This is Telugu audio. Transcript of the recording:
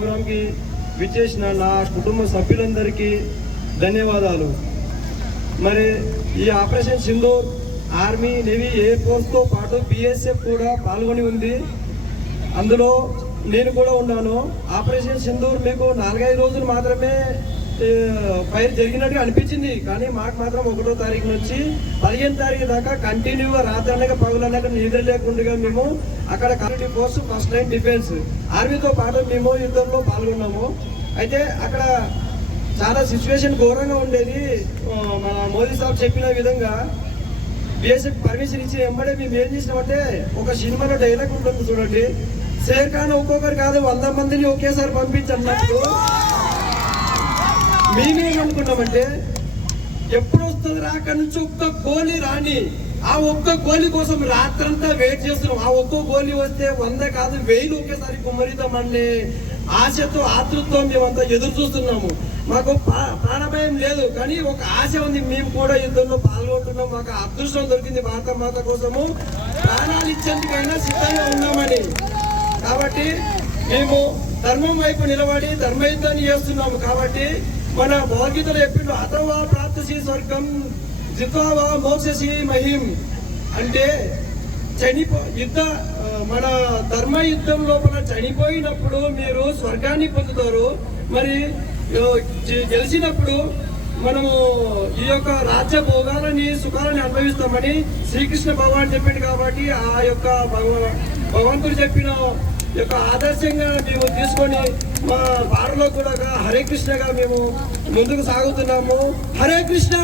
ప్రోగ్రాంకి విచ్చేసిన నా కుటుంబ సభ్యులందరికీ ధన్యవాదాలు. మరి ఈ operation Sindoor army navy air ఫోర్స్తో పాటు బిఎస్ఎఫ్ కూడా పాల్గొని ఉంది. అందులో నేను కూడా ఉన్నాను. ఆపరేషన్ సింధూర్ మీకు నాలుగైదు రోజులు మాత్రమే ఫైర్ జరిగినట్టుగా అనిపించింది. కానీ మాకు మాత్రం ఒకటో తారీఖు నుంచి పదిహేను తారీఖు దాకా కంటిన్యూగా రాత్రనక పగులనక నిద్ర లేకుండా మేము అక్కడ community force first line defence ఆర్మీతో పాటు మేము యుద్ధంలో పాల్గొన్నాము. అయితే అక్కడ చాలా సిచ్యువేషన్ ఘోరంగా ఉండేది. మన మోదీ సాబ్ చెప్పిన విధంగా బిఎస్ఎఫ్ పర్మిషన్ ఇచ్చి వెంబడే మేము ఏం చేసినామంటే ఒక సినిమాలో డైలాగ్ ఉంటుంది చూడండి. షేర్ ఖాన్ ఒక్కొక్కరు కాదు వంద మందిని ఒకేసారి పంపించన్నట్టు. మేమేమనుకున్నామంటే ఎప్పుడు వస్తుంది రా? అక్కడి నుంచి ఒక్క గోలీ రాని ఆ ఒక్క గోలీ కోసం రాత్రంతా వెయిట్ చేస్తున్నాం. ఆ ఒక్క గోలీ వస్తే వంద కాదు వెయ్యి ఒకేసారి కుమ్మరిద్దామని ఆశతో ఆతృత్వం మేమంతా ఎదురు చూస్తున్నాము. మాకు ప్రా- ప్రాణభయం లేదు కానీ ఒక ఆశ ఉంది. మేము కూడా యుద్ధంలో పాల్గొంటున్నాం. మాకు అదృష్టం దొరికింది భారత మాత కోసము. ప్రాణాలు ఇచ్చేందుకైనా సిద్ధంగా ఉన్నామని. కాబట్టి మేము ధర్మం వైపు నిలబడి ధర్మయుద్ధాన్ని చేస్తున్నాము. కాబట్టి మన భగవద్గీతలో చెప్పిండు అథవా ప్రాప్తసి స్వర్గం జితావా మోక్షసి మహిం. అంటే చనిపో యుద్ధ మన ధర్మ యుద్ధం లోపల చనిపోయినప్పుడు మీరు స్వర్గాన్ని పొందుతారు. మరి గెలిచినప్పుడు మనము ఈ యొక్క రాజ్య భోగాలని సుఖాలని అనుభవిస్తామని శ్రీకృష్ణ భగవాన్ చెప్పాడు కాబట్టి ఆ యొక్క భగవా భగవంతుడు చెప్పిన యొక్క ఆదర్శంగా మేము తీసుకొని మా వారిలో కూడా హరే కృష్ణగా మేము ముందుకు సాగుతున్నాము. హరే కృష్ణ!